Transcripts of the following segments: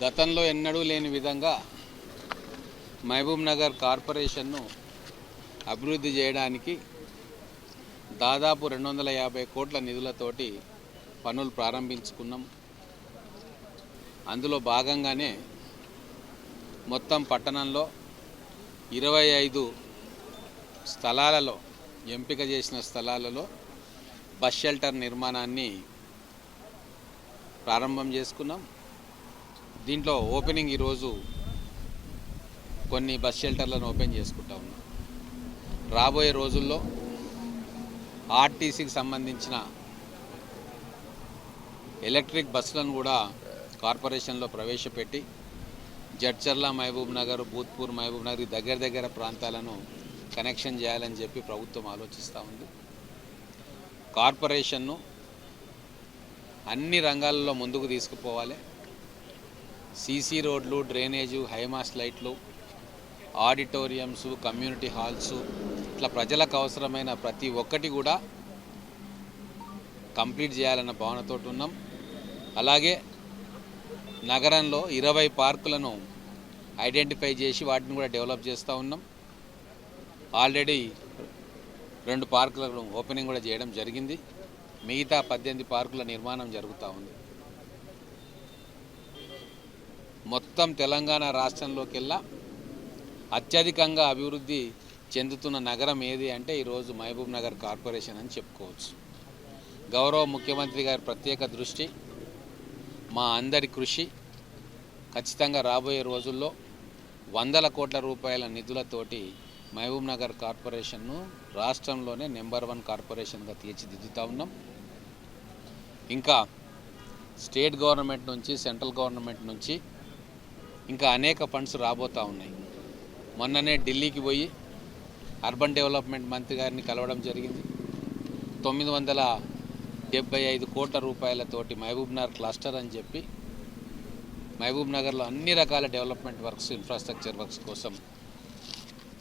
గతంలో ఎన్నడూ లేని విధంగా మహబూబ్ నగర్ కార్పొరేషన్ను అభివృద్ధి చేయడానికి దాదాపు 250 కోట్ల నిధులతోటి పనులు ప్రారంభించుకున్నాం. అందులో భాగంగానే మొత్తం పట్టణంలో 25 స్థలాలలో ఎంపిక చేసిన స్థలాలలో బస్ షెల్టర్ నిర్మాణాన్ని ప్రారంభం చేసుకున్నాం. దీంట్లో ఓపెనింగ్ ఈరోజు కొన్ని బస్ షెల్టర్లను ఓపెన్ చేసుకుంటా ఉన్నాం. రాబోయే రోజుల్లో ఆర్టీసీకి సంబంధించిన ఎలక్ట్రిక్ బస్సులను కూడా కార్పొరేషన్లో ప్రవేశపెట్టి జడ్చర్ల మహబూబ్ నగర్, భూత్పూర్ మహబూబ్ నగర్ దగ్గర ప్రాంతాలను కనెక్షన్ చేయాలని చెప్పి ప్రభుత్వం ఆలోచిస్తూ ఉంది. కార్పొరేషన్ను అన్ని రంగాలలో ముందుకు తీసుకుపోవాలి. సీసీ రోడ్లు, డ్రైనేజు, హైమాస్ట్ లైట్లు, ఆడిటోరియంస్, కమ్యూనిటీ హాల్స్, ఇట్లా ప్రజలకు అవసరమైన ప్రతి ఒక్కటి కూడా కంప్లీట్ చేయాలన్న భావనతో ఉన్నాం. అలాగే నగరంలో 20 పార్కులను ఐడెంటిఫై చేసి వాటిని కూడా డెవలప్ చేస్తూ ఉన్నాం. ఆల్రెడీ 2 పార్కులను ఓపెనింగ్ కూడా చేయడం జరిగింది. మిగతా 18 పార్కుల నిర్మాణం జరుగుతూ ఉంది. మొత్తం తెలంగాణ రాష్ట్రంలోకెల్లా అత్యధికంగా అభివృద్ధి చెందుతున్న నగరం ఏది అంటే ఈరోజు మహబూబ్ నగర్ కార్పొరేషన్ అని చెప్పుకోవచ్చు. గౌరవ ముఖ్యమంత్రి గారి ప్రత్యేక దృష్టి, మా అందరి కృషి ఖచ్చితంగా రాబోయే రోజుల్లో 100 కోట్ల రూపాయల నిధులతోటి మహబూబ్ నగర్ కార్పొరేషన్ను రాష్ట్రంలోనే నెంబర్ 1 కార్పొరేషన్గా తీర్చిదిద్దుతూ ఉన్నాం. ఇంకా స్టేట్ గవర్నమెంట్ నుంచి, సెంట్రల్ గవర్నమెంట్ నుంచి ఇంకా అనేక ఫండ్స్ రాబోతూ ఉన్నాయి. మొన్ననే ఢిల్లీకి పోయి అర్బన్ డెవలప్మెంట్ మంత్రి గారిని కలవడం జరిగింది. 975 కోట్ల రూపాయలతోటి మహబూబ్ నగర్ క్లస్టర్ అని చెప్పి మహబూబ్ నగర్లో అన్ని రకాల డెవలప్మెంట్ వర్క్స్, ఇన్ఫ్రాస్ట్రక్చర్ వర్క్స్ కోసం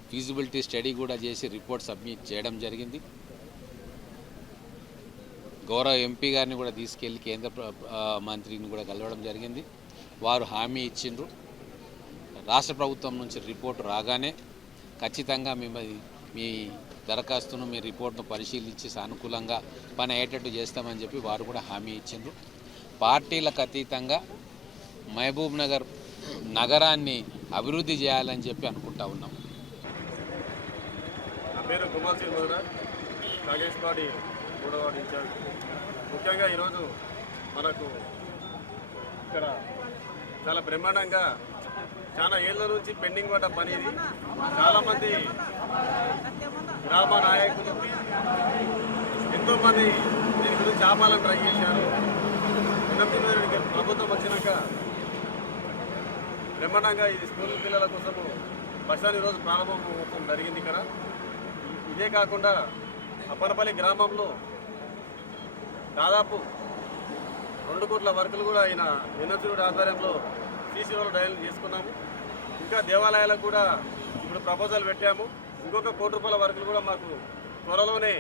ఫీజిబిలిటీ స్టడీ కూడా చేసి రిపోర్ట్ సబ్మిట్ చేయడం జరిగింది. గౌరవ ఎంపీ గారిని కూడా తీసుకెళ్లి కేంద్ర మంత్రిని కూడా కలవడం జరిగింది. వారు హామీ ఇచ్చిండ్రు. రాష్ట్ర ప్రభుత్వం నుంచి రిపోర్టు రాగానే ఖచ్చితంగా మీ దరఖాస్తును, మీ రిపోర్ట్ను పరిశీలించి సానుకూలంగా పని అయ్యేటట్టు చేస్తామని చెప్పి వారు కూడా హామీ ఇచ్చిండ్రు. పార్టీలకు అతీతంగా మహబూబ్ నగర్ నగరాన్ని అభివృద్ధి చేయాలని చెప్పి అనుకుంటా ఉన్నాం. నా పేరు కుమార్ సింగ్ మధుర, కాంగ్రెస్ పార్టీ 3వ వార్డు ఇన్ఛార్జ్. ముఖ్యంగా ఈరోజు మనకు ఇక్కడ చాలా బ్రహ్మాండంగా చాలా ఏళ్ళ నుంచి పెండింగ్ పడ్డ పని ఇది. చాలామంది గ్రామ నాయకులు ఎంతోమంది దీని గురించి ఆపాలని ట్రై చేశారు. ప్రభుత్వం వచ్చినాక బ్రహ్మాండంగా ఇది స్కూల్ పిల్లల కోసము బస్టాండ్ ఈరోజు ప్రారంభం జరిగింది. ఇక్కడ ఇదే కాకుండా అప్పనపల్లి గ్రామంలో దాదాపు 2 కోట్ల వర్కులు కూడా ఆయన వినోచుడి ఆధ్వర్యంలో సీసీ రోడ్లు డైల్ చేసుకున్నాము. ఇంకా దేవాలయాలకు కూడా ఇప్పుడు ప్రపోజల్ పెట్టాము. ఇంకొక 1 కోటి రూపాయల వర్కులు కూడా మాకు త్వరలోనే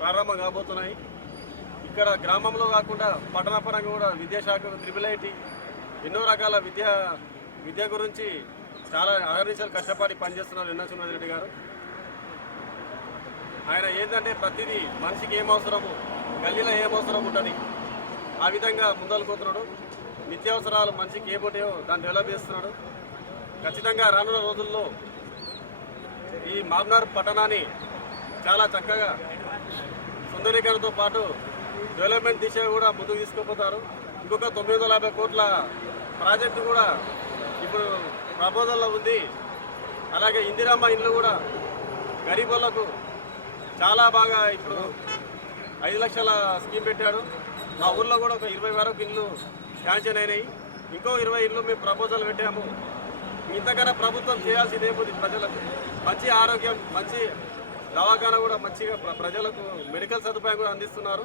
ప్రారంభం కాబోతున్నాయి. ఇక్కడ గ్రామంలో కాకుండా పట్టణపరంగా కూడా విద్యాశాఖ, IIIT ఎన్నో రకాల విద్య గురించి చాలా అహర్నిశలు కష్టపడి పనిచేస్తున్నారు వినోచుడి రెడ్డి గారు. ఆయన ఏంటంటే ప్రతిదీ మనిషికి ఏం అవసరము, గల్లీలో ఏం అవసరం ఉంటుంది ఆ విధంగా ముందలుపోతున్నాడు. నిత్యావసరాలు మనిషికి ఏముంటాయో దాన్ని డెవలప్ చేస్తున్నాడు. ఖచ్చితంగా రానున్న రోజుల్లో ఈ మహబూబ్నగర్ పట్టణాన్ని చాలా చక్కగా సుందరీకరణతో పాటు డెవలప్మెంట్ దిశ కూడా ముందుకు తీసుకుపోతారు. ఇంకొక 950 కోట్ల ప్రాజెక్టు కూడా ఇప్పుడు ప్రపోజల్లో ఉంది. అలాగే ఇందిరమ్మ ఇండ్లు కూడా గరీబులకు చాలా బాగా ఇప్పుడు 5 లక్షల స్కీమ్ పెట్టాడు. మా ఊళ్ళో కూడా ఒక 20 వరకు ఇండ్లు శాంక్షన్ అయినాయి. ఇంకో 20 ఇండ్లు మేము ప్రపోజల్ పెట్టాము. ఇంతకన్నా ప్రభుత్వం చేయాల్సింది ఏముంది? ప్రజలకు మంచి ఆరోగ్యం, మంచి దవాఖానా కూడా మంచిగా ప్రజలకు మెడికల్ సదుపాయం కూడా అందిస్తున్నారు.